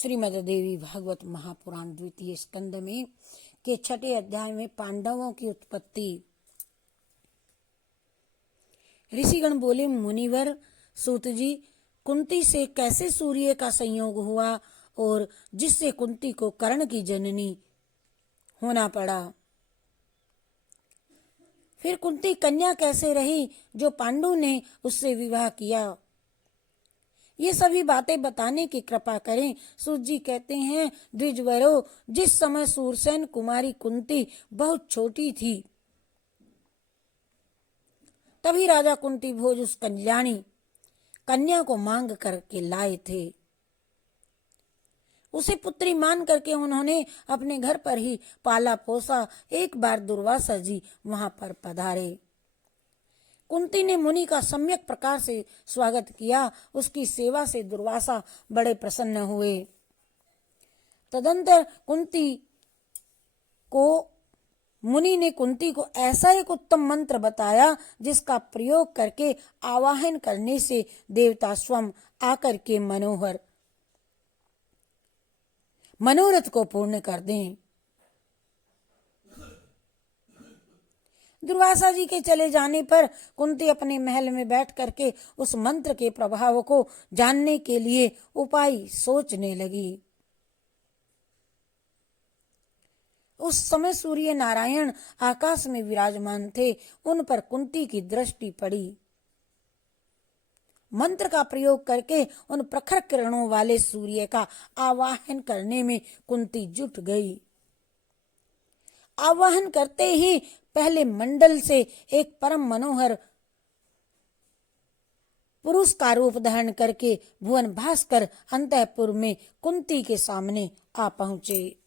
श्रीमद् देवी भागवत महापुराण द्वितीय स्कंद में के 6 अध्याय में पांडवों की उत्पत्ति। ऋषिगण बोले, मुनिवर सूत जी, कुंती से कैसे सूर्य का संयोग हुआ और जिससे कुंती को कर्ण की जननी होना पड़ा। फिर कुंती कन्या कैसे रही जो पांडु ने उससे विवाह किया। ये सभी बातें बताने की कृपा करें। सूत जी कहते हैं, द्विजवरो, जिस समय सूरसेन कुमारी कुंती बहुत छोटी थी तभी राजा कुंती भोज उस कल्याणी कन्या को मांग करके लाए थे। उसे पुत्री मान करके उन्होंने अपने घर पर ही पाला पोसा। एक बार दुर्वासा जी वहां पर पधारे। कुंती ने मुनि का सम्यक प्रकार से स्वागत किया। उसकी सेवा से दुर्वासा बड़े प्रसन्न हुए। तदंतर मुनि ने कुंती को ऐसा एक उत्तम मंत्र बताया जिसका प्रयोग करके आवाहन करने से देवता स्वयं आकर के मनोरथ को पूर्ण कर दें। दुर्वासा जी के चले जाने पर कुंती अपने महल में बैठ करके उस मंत्र के प्रभाव को जानने के लिए उपाय सोचने लगी। उस समय सूर्य नारायण आकाश में विराजमान थे। उन पर कुंती की दृष्टि पड़ी। मंत्र का प्रयोग करके उन प्रखर किरणों वाले सूर्य का आवाहन करने में कुंती जुट गई। आवाहन करते ही पहले मंडल से एक परम मनोहर पुरुष का रूप धारण करके भुवन भास्कर अंतःपुर में कुंती के सामने आ पहुंचे।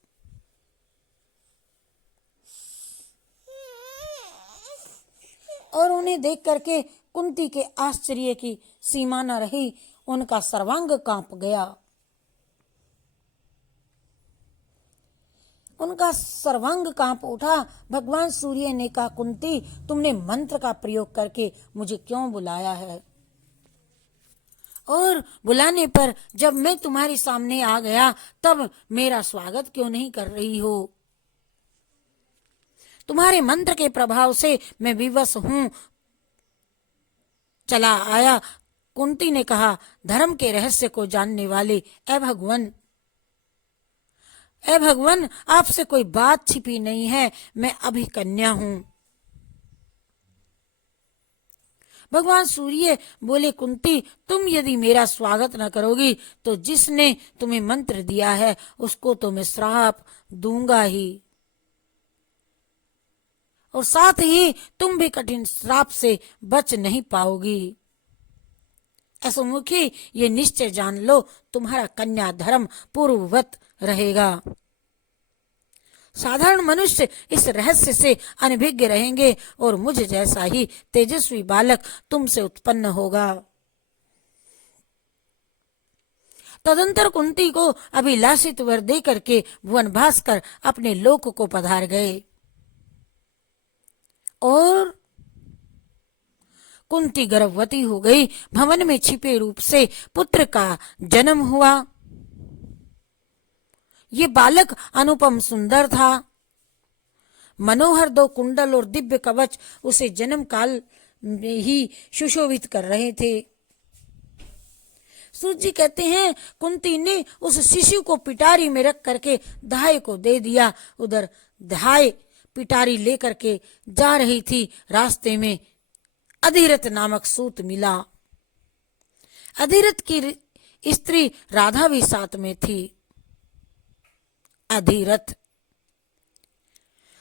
और उन्हें देख करके कुंती के आश्चर्य की सीमा न रही। उनका सर्वांग कांप गया। उनका सर्वांग कांप उठा। भगवान सूर्य ने कहा, कुंती, तुमने मंत्र का प्रयोग करके मुझे क्यों बुलाया है? और बुलाने पर जब मैं तुम्हारे सामने आ गया तब मेरा स्वागत क्यों नहीं कर रही हो? तुम्हारे मंत्र के प्रभाव से मैं विवश हूं, चला आया। कुंती ने कहा, धर्म के रहस्य को जानने वाले ऐ भगवान, आपसे कोई बात छिपी नहीं है। मैं अभी कन्या हूं। भगवान सूर्य बोले, कुंती, तुम यदि मेरा स्वागत न करोगी तो जिसने तुम्हें मंत्र दिया है उसको तो मैं श्राप दूंगा ही, और साथ ही तुम भी कठिन श्राप से बच नहीं पाओगी। असुमुखी, ये निश्चय जान लो, तुम्हारा कन्या धर्म पूर्ववत रहेगा। साधारण मनुष्य इस रहस्य से अनभिज्ञ रहेंगे और मुझ जैसा ही तेजस्वी बालक तुमसे उत्पन्न होगा। तदंतर कुंती को अभिलाषित वर दे करके भुवन भास्कर अपने लोक को पधार गए और कुंती गर्भवती हो गई। भवन में छिपे रूप से पुत्र का जन्म हुआ। ये बालक अनुपम सुंदर था। मनोहर 2 कुंडल और दिव्य कवच उसे जन्म काल में ही सुशोभित कर रहे थे। सूत जी कहते हैं, कुंती ने उस शिशु को पिटारी में रख करके धाय को दे दिया। उधर धाय पिटारी लेकर के जा रही थी। रास्ते में अधिरथ नामक सूत मिला। अधिरथ की स्त्री राधा भी साथ में थी। अधिरथ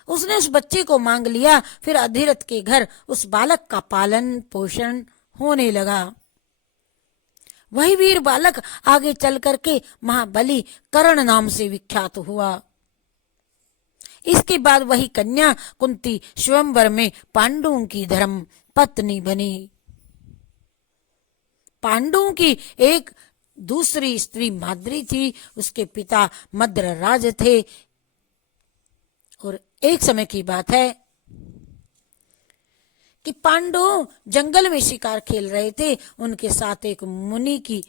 उसने उस बच्चे को मांग लिया। फिर अधिरथ के घर उस बालक का पालन पोषण होने लगा। वही वीर बालक आगे चल करके महाबली कर्ण नाम से विख्यात हुआ। इसके बाद वही कन्या कुंती स्वयंवर में पांडुओं की धर्म पत्नी बनी। पांडुओं की एक दूसरी स्त्री माद्री थी। उसके पिता मद्रराज थे। और एक समय की बात है कि पांडु जंगल में शिकार खेल रहे थे। उनके साथ एक मुनि की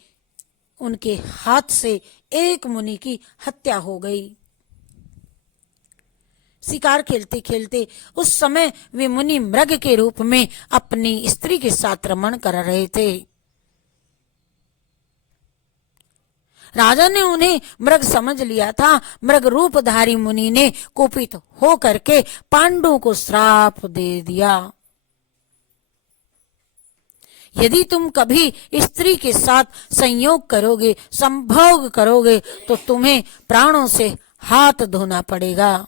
उनके हाथ से एक मुनि की हत्या हो गई। शिकार खेलते खेलते उस समय वे मुनि मृग के रूप में अपनी स्त्री के साथ रमण कर रहे थे। राजा ने उन्हें मृग समझ लिया था। मृग रूपधारी मुनि ने कुपित हो करके पांडवों को श्राप दे दिया, यदि तुम कभी स्त्री के साथ संयोग करोगे, संभोग करोगे, तो तुम्हें प्राणों से हाथ धोना पड़ेगा।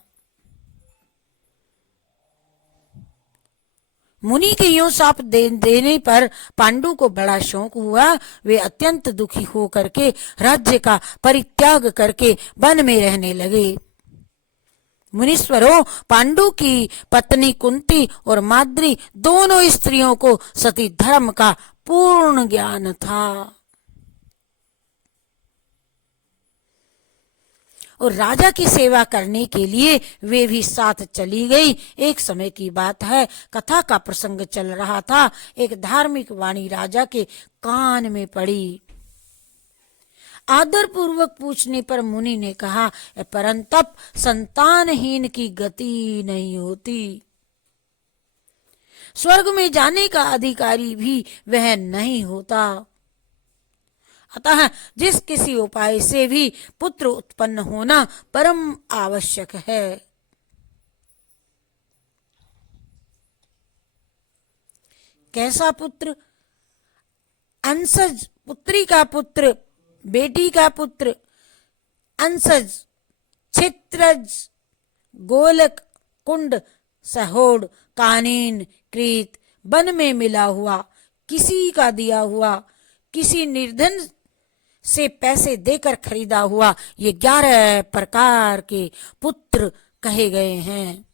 मुनि के यूं शाप देने पर पांडु को बड़ा शौक हुआ। वे अत्यंत दुखी हो करके राज्य का परित्याग करके वन में रहने लगे। मुनीश्वरों, पांडु की पत्नी कुंती और माद्री दोनों स्त्रियों को सती धर्म का पूर्ण ज्ञान था और राजा की सेवा करने के लिए वे भी साथ चली गई। एक समय की बात है, कथा का प्रसंग चल रहा था। एक धार्मिक वाणी राजा के कान में पड़ी। आदर पूर्वक पूछने पर मुनि ने कहा, परंतप संतानहीन की गति नहीं होती। स्वर्ग में जाने का अधिकारी भी वह नहीं होता। अतः जिस किसी उपाय से भी पुत्र उत्पन्न होना परम आवश्यक है। कैसा पुत्र? अंशज, पुत्री का पुत्र, बेटी का पुत्र। अंशज छित्रज, गोलक, कुंड, सहोड़, कानीन, कृत, वन में मिला हुआ, किसी का दिया हुआ, किसी निर्धन से पैसे देकर खरीदा हुआ, ये 11 प्रकार के पुत्र कहे गए हैं।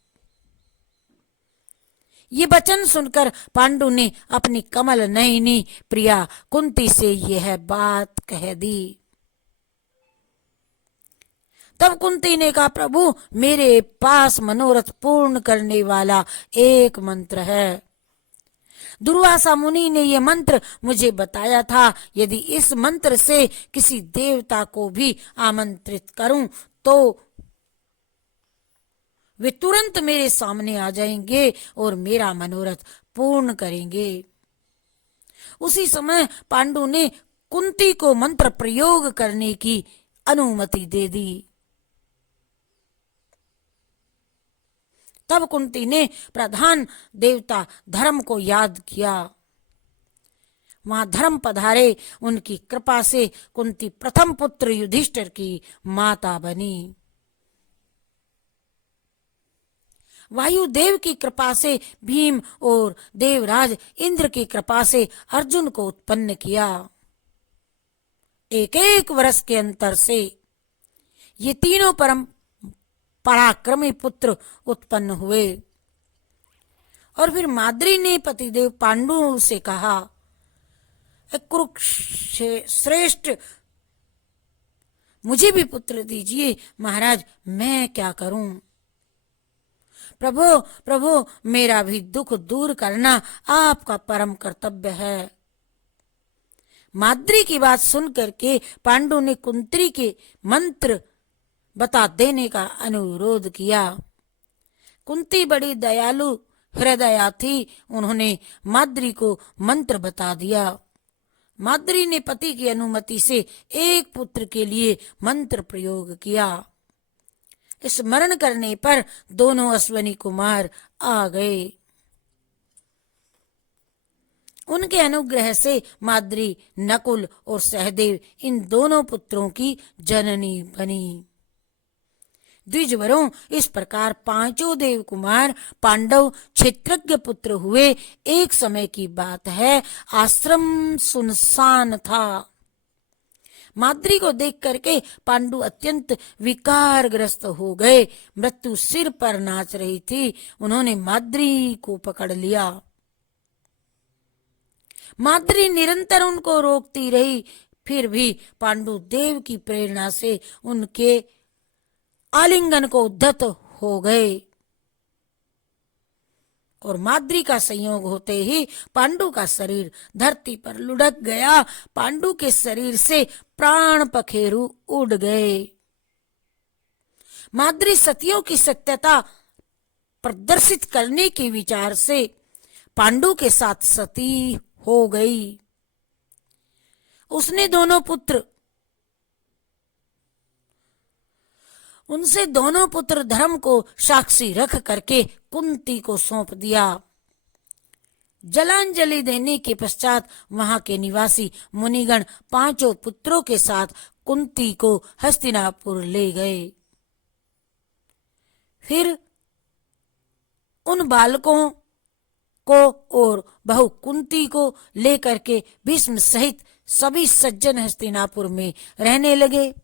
ये वचन सुनकर पांडु ने अपनी कमल नयनी प्रिया कुंती से यह बात कह दी। तब कुंती ने कहा, प्रभु, मेरे पास मनोरथ पूर्ण करने वाला एक मंत्र है। दुर्वासा मुनि ने यह मंत्र मुझे बताया था। यदि इस मंत्र से किसी देवता को भी आमंत्रित करूं तो वे तुरंत मेरे सामने आ जाएंगे और मेरा मनोरथ पूर्ण करेंगे। उसी समय पांडु ने कुंती को मंत्र प्रयोग करने की अनुमति दे दी। तब कुंती ने प्रधान देवता धर्म को याद किया। वहां धर्म पधारे। उनकी कृपा से कुंती प्रथम पुत्र युधिष्ठिर की माता बनी। वायुदेव की कृपा से भीम और देवराज इंद्र की कृपा से अर्जुन को उत्पन्न किया। एक एक वर्ष के अंतर से ये तीनों परम पराक्रमी पुत्र उत्पन्न हुए। और फिर माद्री ने पतिदेव पांडु से कहा, कुरुश्रेष्ठ, मुझे भी पुत्र दीजिए। महाराज, मैं क्या करूं? प्रभु प्रभु, मेरा भी दुख दूर करना आपका परम कर्तव्य है। माद्री की बात सुन करके पांडु ने कुंती के मंत्र बता देने का अनुरोध किया। कुंती बड़ी दयालु हृदया थी। उन्होंने माद्री को मंत्र बता दिया। माद्री ने पति की अनुमति से एक पुत्र के लिए मंत्र प्रयोग किया। स्मरण करने पर दोनों अश्वनी कुमार आ गए। उनके अनुग्रह से माद्री नकुल और सहदेव इन दोनों पुत्रों की जननी बनी। द्विजवरों, इस प्रकार पांचों देव कुमार पांडव क्षेत्रज्ञ पुत्र हुए। एक समय की बात है, आश्रम सुनसान था। माद्री को देख करके पांडु अत्यंत विकारग्रस्त हो गए। मृत्यु सिर पर नाच रही थी। उन्होंने माद्री को पकड़ लिया। माद्री निरंतर उनको रोकती रही, फिर भी पांडु देव की प्रेरणा से उनके आलिंगन को उद्धत हो गए और माद्री का संयोग होते ही पांडु का शरीर धरती पर लुढ़क गया। पांडु के शरीर से प्राण पखेरु उड़ गए। माद्री सतियों की सत्यता प्रदर्शित करने के विचार से पांडु के साथ सती हो गई। उसने उनसे दोनों पुत्र धर्म को साक्षी रख करके कुंती को सौंप दिया। जलांजलि देने के पश्चात वहां के निवासी मुनिगण 5 पुत्रों के साथ कुंती को हस्तिनापुर ले गए। फिर उन बालकों को और बहू कुंती को लेकर के भीष्म सहित सभी सज्जन हस्तिनापुर में रहने लगे।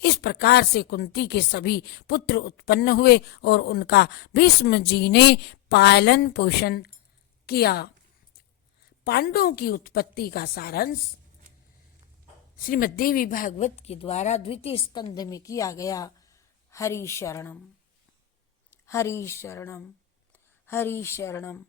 इस प्रकार से कुंती के सभी पुत्र उत्पन्न हुए और उनका भीष्म जी ने पालन पोषण किया। पांडवों की उत्पत्ति का सारांश श्रीमद् देवी भागवत के द्वारा द्वितीय स्कंध में किया गया। हरि शरणम, हरि शरणम, हरि शरणम।